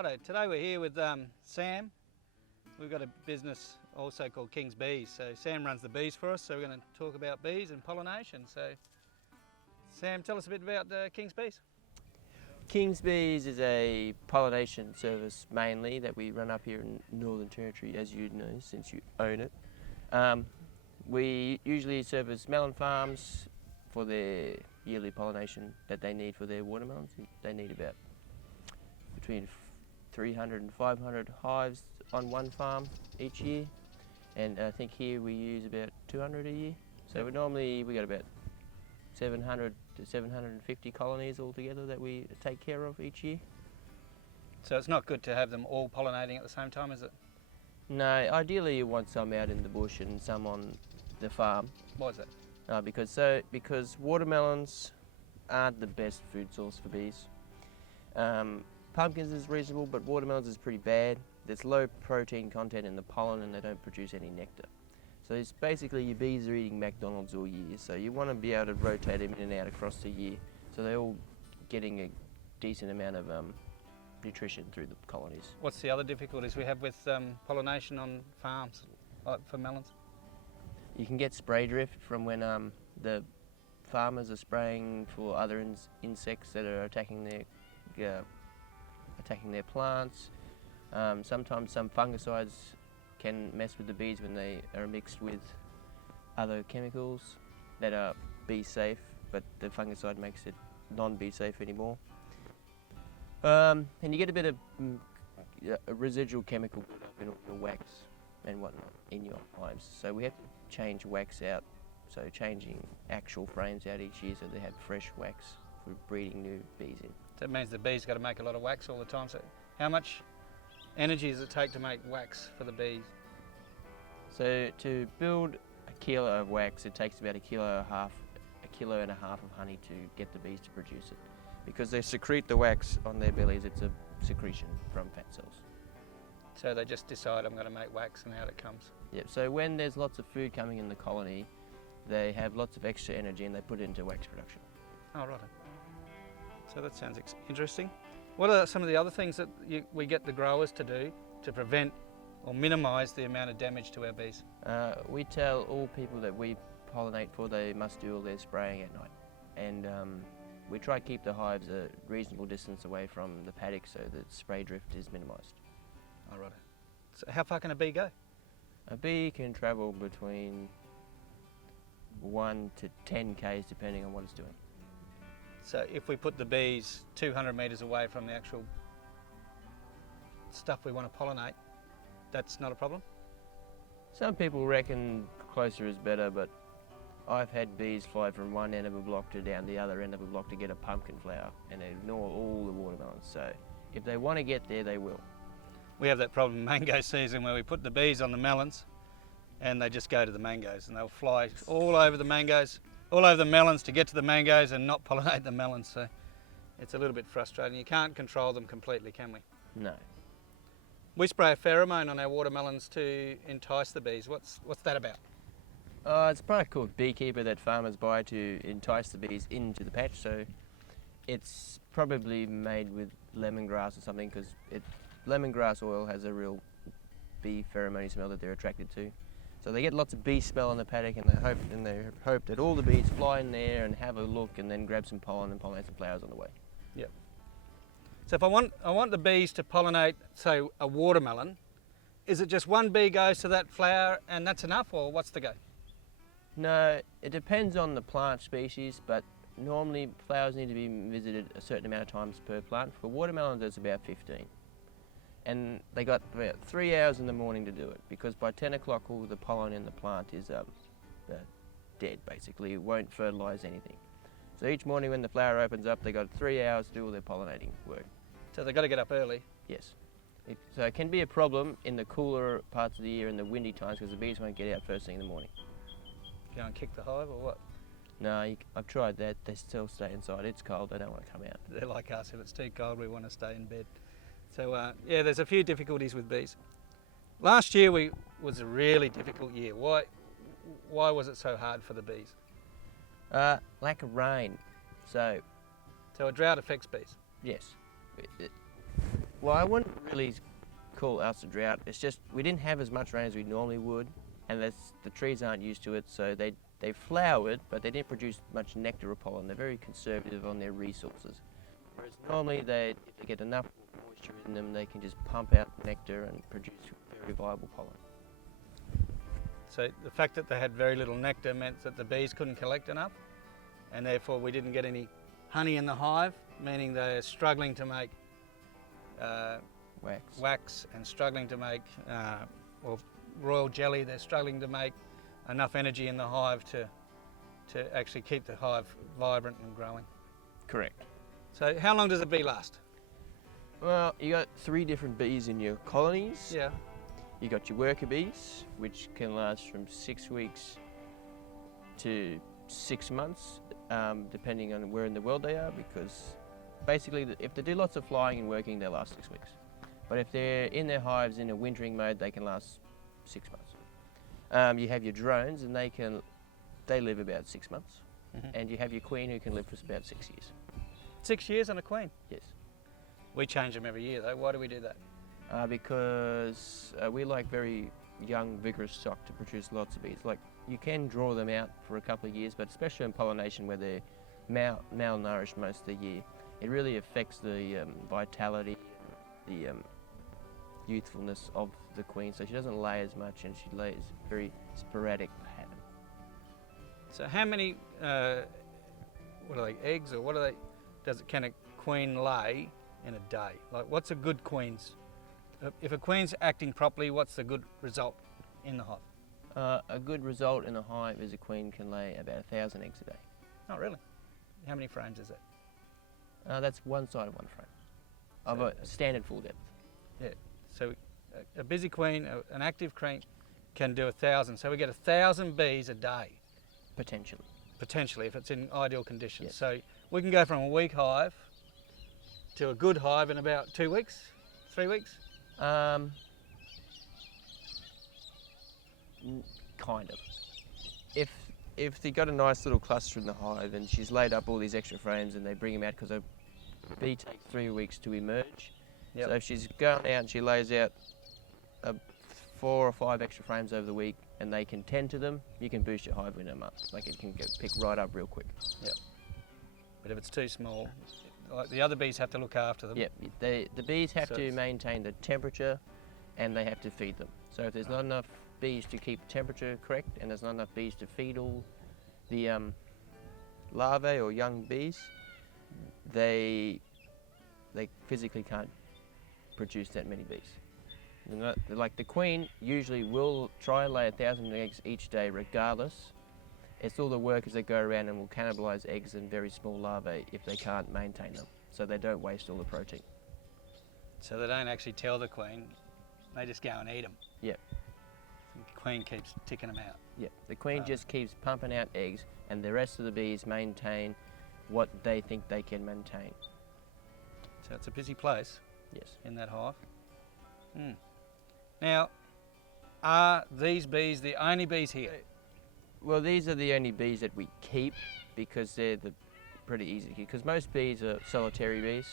Righto, today we're here with Sam. We've got a business also called King's Bees. So Sam runs the bees for us, so we're going to talk about bees and pollination. So Sam, tell us a bit about King's Bees. King's Bees is a pollination service mainly that we run up here in Northern Territory, as you know, since you own it. We usually service melon farms for their yearly pollination that they need for their watermelons. They need about between 300 and 500 hives on one farm each year, and I think here we use about 200 a year. So we got about 700 to 750 colonies altogether that we take care of each year. So it's not good to have them all pollinating at the same time, is it? No, ideally you want some out in the bush and some on the farm. Why is that? Because watermelons aren't the best food source for bees. Pumpkins is reasonable, but watermelons is pretty bad. There's low protein content in the pollen and they don't produce any nectar. So it's basically your bees are eating McDonald's all year, so you want to be able to rotate them in and out across the year so they're all getting a decent amount of nutrition through the colonies. What's the other difficulties we have with pollination on farms, like for melons? You can get spray drift from when the farmers are spraying for other insects that are attacking their plants. Sometimes some fungicides can mess with the bees when they are mixed with other chemicals that are bee safe, but the fungicide makes it non-bee safe anymore. And you get a bit of residual chemical in all your wax and whatnot in your hives. So we have to change wax out, so changing actual frames out each year so they have fresh wax for breeding new bees in. That means the bees got to make a lot of wax all the time. So how much energy does it take to make wax for the bees? So to build a kilo of wax, it takes about a kilo and a half of honey to get the bees to produce it. Because they secrete the wax on their bellies, it's a secretion from fat cells. So they just decide, I'm going to make wax, and out it comes. Yep, so when there's lots of food coming in the colony, they have lots of extra energy and they put it into wax production. Oh, right. So that sounds interesting. What are some of the other things that we get the growers to do to prevent or minimise the amount of damage to our bees? We tell all people that we pollinate for they must do all their spraying at night. And we try to keep the hives a reasonable distance away from the paddock so that spray drift is minimised. Oh, right. So how far can a bee go? A bee can travel between 1 to 10 k's depending on what it's doing. So if we put the bees 200 metres away from the actual stuff we want to pollinate, that's not a problem? Some people reckon closer is better, but I've had bees fly from one end of a block to down the other end of a block to get a pumpkin flower and ignore all the watermelons. So if they want to get there, they will. We have that problem in mango season where we put the bees on the melons and they just go to the mangoes and they'll fly all over the mangoes, all over the melons to get to the mangoes and not pollinate the melons. So it's a little bit frustrating. You can't control them completely, can we? No. We spray a pheromone on our watermelons to entice the bees. What's that about? It's a product called Beekeeper that farmers buy to entice the bees into the patch. So it's probably made with lemongrass or something because lemongrass oil has a real bee pheromone smell that they're attracted to. So they get lots of bee smell in the paddock and they hope that all the bees fly in there and have a look and then grab some pollen and pollinate some flowers on the way. Yep. So if I want the bees to pollinate, say, a watermelon, is it just one bee goes to that flower and that's enough, or what's the go? No, it depends on the plant species, but normally flowers need to be visited a certain amount of times per plant. For watermelons, it's about 15. And they got about 3 hours in the morning to do it, because by 10 o'clock all the pollen in the plant is dead, basically. It won't fertilise anything. So each morning when the flower opens up, they got 3 hours to do all their pollinating work. So they've got to get up early? Yes. So it can be a problem in the cooler parts of the year and the windy times because the bees won't get out first thing in the morning. Go and kick the hive or what? No, I've tried that. They still stay inside. It's cold. They don't want to come out. They're like us. If it's too cold, we want to stay in bed. So yeah, there's a few difficulties with bees. Last year was a really difficult year. Why was it so hard for the bees? Lack of rain. So a drought affects bees? yes. Well, I wouldn't really call us a drought. It's just we didn't have as much rain as we normally would, and the trees aren't used to it, so they flowered, but they didn't produce much nectar or pollen. They're very conservative on their resources. Whereas normally, if they get enough moisture in them, they can just pump out nectar and produce very viable pollen. So the fact that they had very little nectar meant that the bees couldn't collect enough, and therefore we didn't get any honey in the hive, meaning they're struggling to make wax and struggling to make or royal jelly. They're struggling to make enough energy in the hive to actually keep the hive vibrant and growing. Correct. So how long does a bee last? Well, you got 3 different bees in your colonies. Yeah. You got your worker bees, which can last from 6 weeks to 6 months, depending on where in the world they are, because basically if they do lots of flying and working, they last 6 weeks. But if they're in their hives in a wintering mode, they can last 6 months. You have your drones, and they live about 6 months. Mm-hmm. And you have your queen, who can live for about 6 years. 6 years on a queen? Yes. We change them every year though. Why do we do that? Because we like very young, vigorous stock to produce lots of bees. Like, you can draw them out for a couple of years, but especially in pollination where they're malnourished most of the year, it really affects the vitality, the youthfulness of the queen. So she doesn't lay as much, and she lays very sporadic pattern. So how many, what are they, eggs, or what are they, can a queen lay in a day? Like, what's a good queen's, if a queen's acting properly, what's the good result in the hive? A good result in a hive is a queen can lay about 1,000 eggs a day. Oh, really? How many frames is that? That's one side of one frame, of a standard full depth. Yeah, so a busy queen, an active queen, can do 1,000. So we get 1,000 bees a day. Potentially. Potentially, if it's in ideal conditions. Yes. So we can go from a weak hive to a good hive in about 2 weeks, 3 weeks? Kind of. If they got a nice little cluster in the hive and she's laid up all these extra frames and they bring them out, because a bee takes 3 weeks to emerge. Yep. So if she's going out and she lays out 4 or 5 extra frames over the week and they can tend to them, you can boost your hive within a month. Like, it can get picked right up real quick. Yeah. But if it's too small, like the other bees have to look after them. Yep. The bees have So to it's- maintain the temperature, and they have to feed them. So if there's not enough bees to keep temperature correct, and there's not enough bees to feed all the larvae or young bees, they physically can't produce that many bees. Like, the queen usually will try and lay 1,000 eggs each day regardless. It's all the workers that go around and will cannibalize eggs and very small larvae if they can't maintain them, so they don't waste all the protein. So they don't actually tell the queen, they just go and eat them. Yep. The queen keeps ticking them out. Yeah, the queen just keeps pumping out eggs, and the rest of the bees maintain what they think they can maintain. So it's a busy place. Yes. In that hive. Now, are these bees the only bees here? Well, these are the only bees that we keep because they're pretty easy to keep. Because most bees are solitary bees.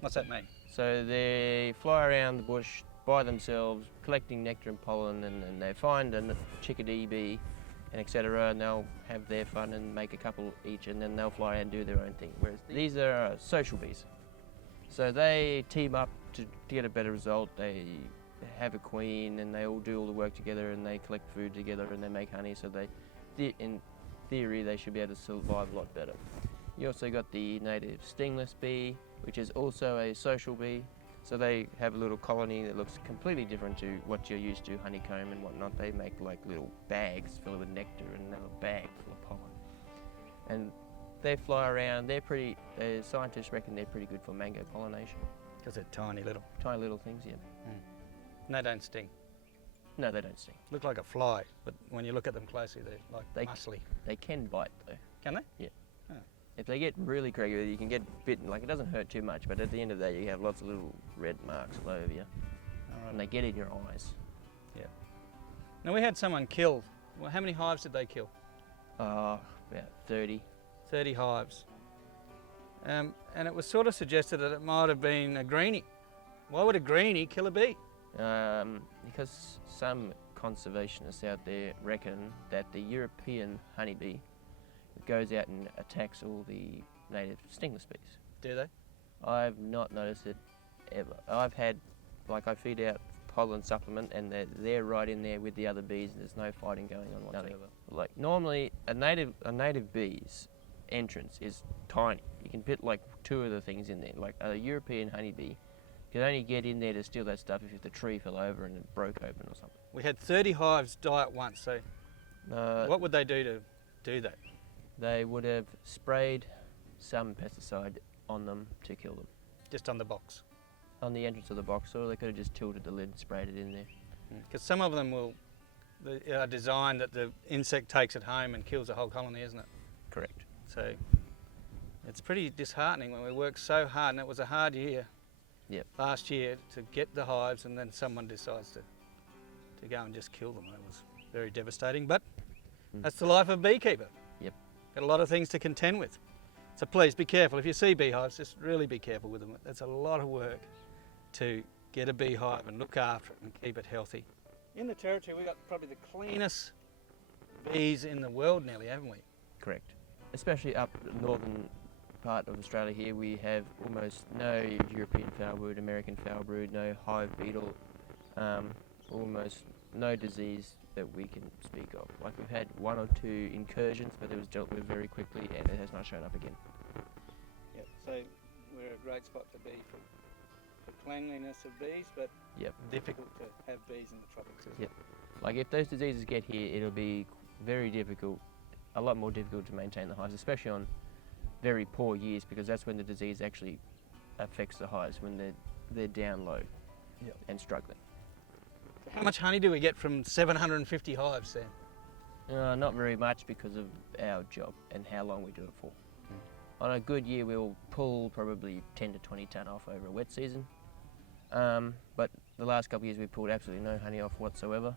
What's that mean? So they fly around the bush by themselves, collecting nectar and pollen, and they find a chickadee bee, and etc. And they'll have their fun and make a couple each, and then they'll fly and do their own thing. Whereas these are social bees. So they team up to get a better result. They have a queen, and they all do all the work together, and they collect food together, and they make honey. So in theory, they should be able to survive a lot better. You also got the native stingless bee, which is also a social bee. So they have a little colony that looks completely different to what you're used to, honeycomb and whatnot. They make like little bags filled with nectar and another bag full of pollen. And they fly around. The scientists reckon they're pretty good for mango pollination. Because they're tiny little. Tiny little things, yeah. And they don't sting. No, they don't sting. Look like a fly, but when you look at them closely, they're like muscly. They can bite though. Can they? Yeah. Oh. If they get really craggy, you can get bitten. Like, it doesn't hurt too much, but at the end of the day, you have lots of little red marks all over you, All right. and they get in your eyes. Yeah. Now we had someone killed. Well, how many hives did they kill? About 30. 30 hives. And it was sort of suggested that it might have been a greenie Why would a greenie kill a bee? Because some conservationists out there reckon that the European honeybee goes out and attacks all the native stingless bees. Do they? I've not noticed it ever. I've had, like, I feed out pollen supplement and they're right in there with the other bees and there's no fighting going on whatsoever. Like, normally a native bee's entrance is tiny. You can fit like 2 of the things in there. Like a European honeybee could only get in there to steal that stuff if the tree fell over and it broke open or something. We had 30 hives die at once, so what would they do to do that? They would have sprayed some pesticide on them to kill them. Just on the box? On the entrance of the box, or they could have just tilted the lid and sprayed it in there. Because some of them are designed that the insect takes it home and kills the whole colony, isn't it? Correct. So it's pretty disheartening when we work so hard, and it was a hard year last year to get the hives, and then someone decides to go and just kill them. It was very devastating, but that's the life of a beekeeper. Yep. Got a lot of things to contend with. So please be careful. If you see beehives, just really be careful with them. That's a lot of work to get a beehive and look after it and keep it healthy. In the territory, we've got probably the cleanest bees in the world nearly, haven't we? Correct. Especially up the northern part of Australia here, we have almost no European foul brood, American foul brood, no hive beetle, almost no disease that we can speak of. Like, we've had 1 or 2 incursions, but it was dealt with very quickly and it has not shown up again. Yep, so we're a great spot to be for cleanliness of bees, but difficult to have bees in the tropics. Yep. Like, if those diseases get here, it'll be very difficult, a lot more difficult to maintain the hives, especially on very poor years, because that's when the disease actually affects the hives, when they're down low and struggling. How much honey do we get from 750 hives then? Not very much, because of our job and how long we do it for. On a good year, we'll pull probably 10 to 20 tonne off over a wet season. But the last couple of years, we've pulled absolutely no honey off whatsoever.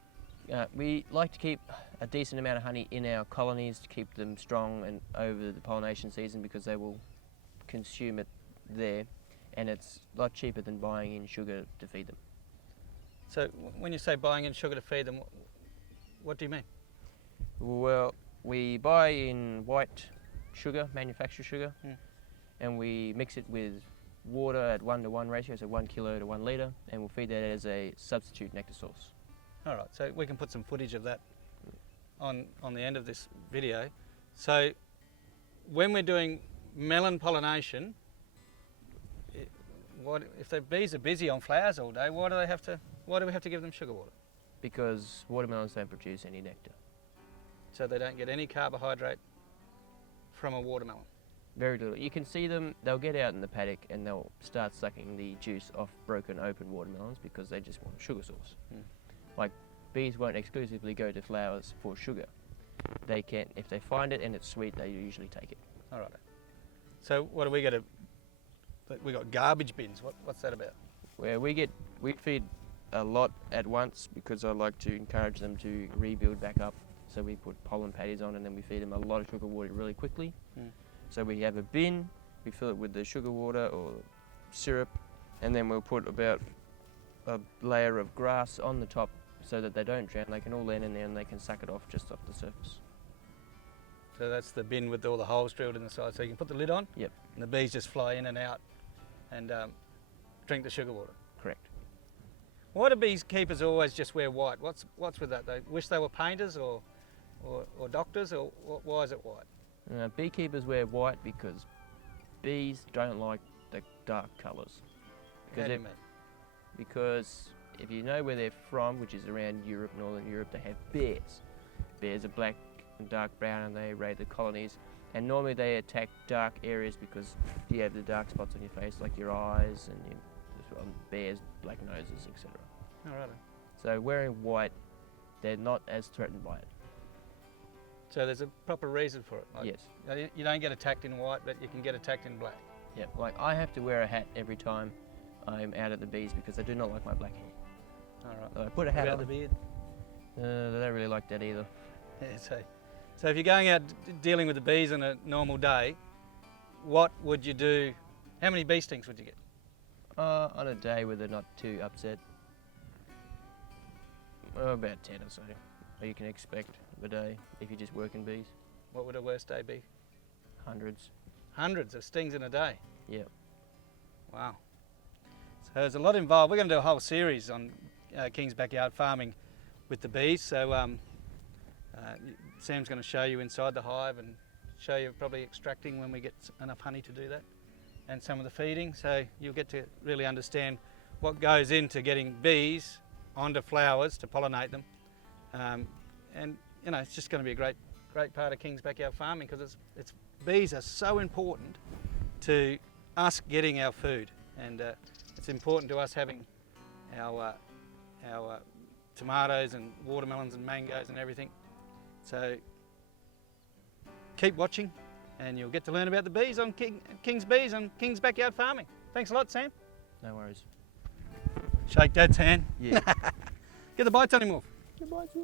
We like to keep a decent amount of honey in our colonies to keep them strong and over the pollination season, because they will consume it there, and it's a lot cheaper than buying in sugar to feed them. So when you say buying in sugar to feed them, what do you mean? Well, we buy in white sugar, manufactured sugar, and we mix it with water at 1-to-1 ratio, so 1 kilo to 1 litre, and we'll feed that as a substitute nectar source. All right, so we can put some footage of that on the end of this video. So when we're doing melon pollination, what if the bees are busy on flowers all day? Why do we have to give them sugar water? Because watermelons don't produce any nectar. So they don't get any carbohydrate from a watermelon? Very little. You can see them, they'll get out in the paddock and they'll start sucking the juice off broken open watermelons because they just want a sugar source. Like, bees won't exclusively go to flowers for sugar. They can, if they find it and it's sweet, they usually take it. All right. So what do we got to? We got garbage bins. What's that about? Where we feed a lot at once, because I like to encourage them to rebuild back up. So we put pollen patties on and then we feed them a lot of sugar water really quickly. So we have a bin, we fill it with the sugar water or syrup, and then we'll put about a layer of grass on the top so that they don't drown. They can all land in there and they can suck it off just off the surface. So that's the bin with all the holes drilled in the side. So you can put the lid on, Yep. and the bees just fly in and out and drink the sugar water. Correct. Why do beekeepers always just wear white? What's with that? They wish they were painters or doctors, or why is it white? Beekeepers wear white because bees don't like the dark colours. How do you mean? Because if you know where they're from, which is around Europe, Northern Europe, they have bears. Bears are black and dark brown and they raid the colonies. And normally they attack dark areas because you have the dark spots on your face, like your eyes and bears, black noses, etc. All right. So wearing white, they're not as threatened by it. So there's a proper reason for it? Like, Yes. You don't get attacked in white, but you can get attacked in black? Yeah, like I have to wear a hat every time I'm out at the bees because they do not like my black hair. All right. So I put a hat What on. about the beard? They don't really like that either. Yeah, so if you're going out dealing with the bees on a normal day, what would you do? How many bee stings would you get? On a day where they're not too upset, about 10 or so. You can expect of a day if you're just working bees. What would a worst day be? Hundreds. Hundreds of stings in a day. Yep. Wow. So there's a lot involved. We're going to do a whole series on King's backyard farming with the bees. So Sam's going to show you inside the hive and show you probably extracting when we get enough honey to do that, and some of the feeding. So you'll get to really understand what goes into getting bees onto flowers to pollinate them. And you know, it's just going to be a great part of King's backyard farming, because bees are so important to us getting our food, and it's important to us having our tomatoes and watermelons and mangoes and everything. So keep watching and you'll get to learn about the bees on King's Bees on King's Backyard Farming. Thanks a lot, Sam. No worries. Shake Dad's hand. Yeah. Get the bites on him off. Goodbye, Jim.